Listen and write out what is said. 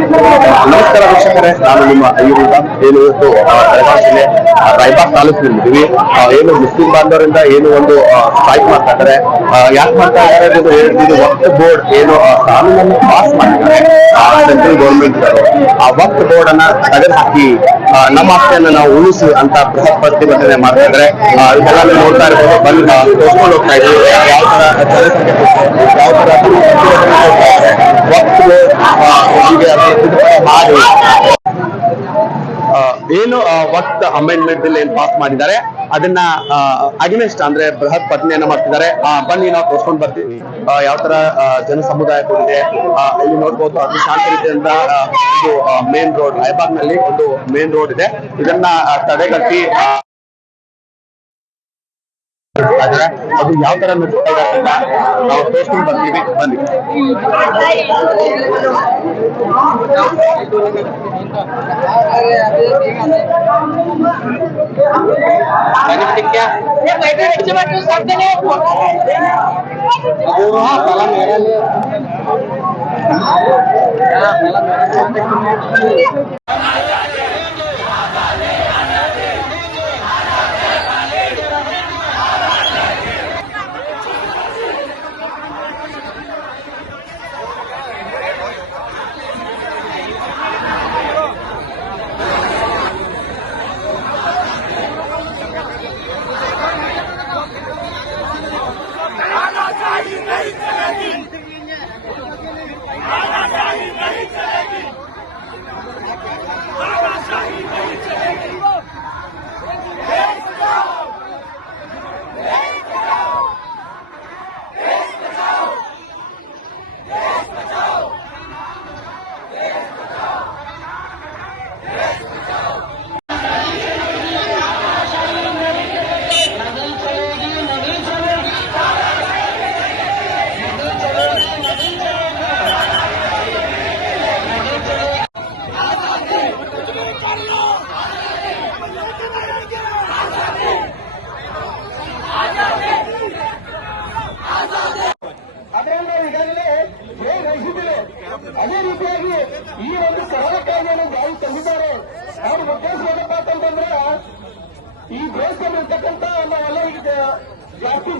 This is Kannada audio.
ನಮಸ್ಕಾರ ವೀಕ್ಷಕರೇ, ನಾನು ನಿಮ್ಮ ಅಯ್ಯೂರಿಂದ ಏನು ಇವತ್ತು ಬೆಳಗಾವಿ ಜಿಲ್ಲೆ ರಾಯಬಾಗ್ ತಾಲೂಕಿನಲ್ಲಿದ್ದೀವಿ. ಏನು ಮುಸ್ಲಿಂ ಬಾಂಧವರಿಂದ ಏನು ಒಂದು ಸ್ಟ್ರೈಕ್ ಮಾಡ್ತಾ ಇದ್ದಾರೆ. ಯಾಕೆ ಮಾಡ್ತಾ ಇದ್ದಾರೆ ಇದು ವಕ್ಫ್ ಬೋರ್ಡ್ ಏನು ಕಾನೂನನ್ನು ಪಾಸ್ ಮಾಡಿದ್ದಾರೆ ಸೆಂಟ್ರಲ್ ಗೌರ್ಮೆಂಟ್, ಆ ವಕ್ಫ್ ಬೋರ್ಡ್ ಅನ್ನ ತೆಗೆದುಹಾಕಿ ನಮ್ಮ ಆಸ್ತಿಯನ್ನು ನಾವು ಉಳಿಸಿ ಅಂತ ಬೃಹತ್ ಪ್ರತಿಭಟನೆ ಮಾಡ್ತಾ ಇದ್ದಾರೆ. ಇದೆಲ್ಲ ನೋಡ್ತಾ ಇರ್ಬೋದು, ಬಂದು ತೋರ್ಸ್ಕೊಂಡು ಹೋಗ್ತಾ ಇದ್ದೀವಿ ಯಾವ ತರ ಯಾವ ತರ ವಕ್ಫ್ ಮಾಡಿ ಏನು ವಕ್ಫ್ ಅಮೆಂಡ್ಮೆಂಟ್ ಬಿಲ್ ಏನ್ ಪಾಸ್ ಮಾಡಿದ್ದಾರೆ ಅದನ್ನ ಅಗೇನೆಸ್ಟ್ ಅಂದ್ರೆ ಬೃಹತ್ ಪಠಣೆಯನ್ನ ಮಾಡ್ತಿದ್ದಾರೆ. ಬನ್ನಿ ನಾವು ತೋರ್ಸ್ಕೊಂಡ್ ಬರ್ತೀವಿ ಯಾವ ತರ ಜನ ಸಮುದಾಯ ಕೂಡಿದೆ. ಇಲ್ಲಿ ನೋಡ್ಬೋದು ಅತಿ ಶಾಂತ ರೀತಿಯಿಂದ ಇದು ಮೇನ್ ರೋಡ್, ರಾಯಬಾಗ್ ನಲ್ಲಿ ಒಂದು ಮೇನ್ ರೋಡ್ ಇದೆ. ಇದನ್ನ ತಡೆಗಟ್ಟಿ ಅದು ಯಾವ ತರ ನಡ್ಸ್ತಾ ಇದ್ದಾರೆ ಅಂತ ನಾವು ತೋರ್ಸ್ಕೊಂಡ್ ಬರ್ತೀವಿ. ಬನ್ನಿ. ಅದೇ ರೀತಿಯಾಗಿ ಈ ಒಂದು ಕರಡ ಕಾಯ್ದೆಯನ್ನು ಜಾರಿ ತಂದಿದ್ದಾರೆ. ನಾವು ಉದ್ದೇಶ ಏನಪ್ಪಾ ಅಂತಂದ್ರೆ ಈ ದೇಶದಲ್ಲಿರ್ತಕ್ಕಂಥ ನಾವೆಲ್ಲ ಈಗ ಜಾಸ್ತಿ